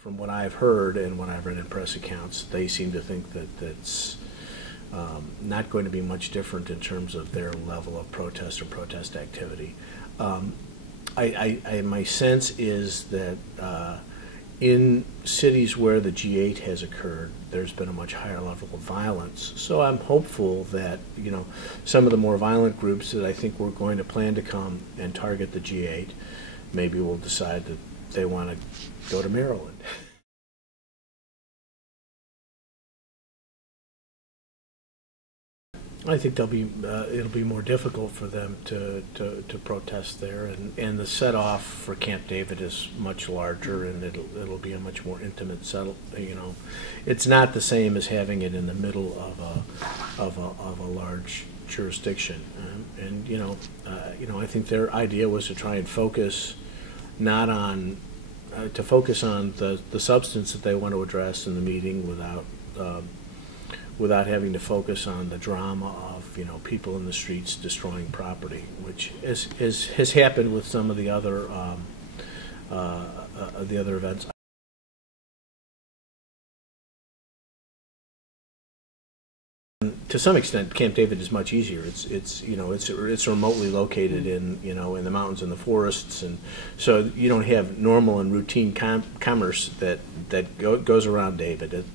from what I've heard and what I've read in press accounts, they seem to think that that's not going to be much different in terms of their level of protest or protest activity. My sense is that in cities where the G8 has occurred, there's been a much higher level of violence. So I'm hopeful that, you know, some of the more violent groups that I think were going to plan to come and target the G8 maybe will decide that they want to go to Maryland. I think it'll be more difficult for them to protest there, and the set off for Camp David is much larger, and it'll be a much more intimate settle. You know, it's not the same as having it in the middle of a large jurisdiction, and you know, I think their idea was to try and focus not on focus on the substance that they want to address in the meeting without having to focus on the drama of, you know, people in the streets destroying property, which has happened with some of the other events. To some extent, Camp David is much easier. It's remotely located in in the mountains and the forests, and so you don't have normal and routine commerce that goes around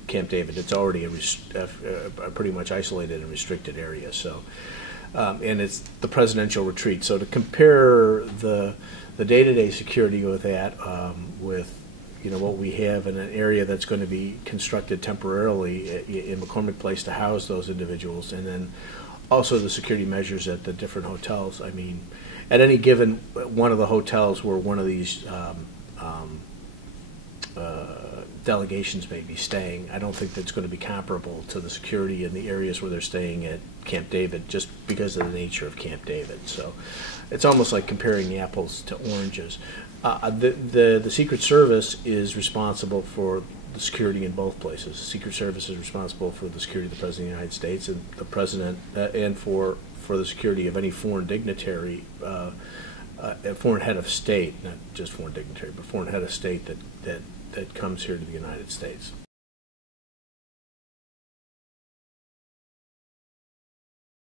Camp David. It's already a pretty much isolated and restricted area. So, and it's the presidential retreat. So to compare the day-to-day security with that with what we have in an area that's going to be constructed temporarily in McCormick Place to house those individuals, and then also the security measures at the different hotels. I mean, at any given one of the hotels where one of these delegations may be staying, I don't think that's going to be comparable to the security in the areas where they're staying at Camp David, just because of the nature of Camp David. So it's almost like comparing apples to oranges. The Secret Service is responsible for the security in both places. The Secret Service is responsible for the security of the President of the United States and the President, and for the security of any foreign dignitary, foreign head of state, not just foreign dignitary, but foreign head of state that comes here to the United States.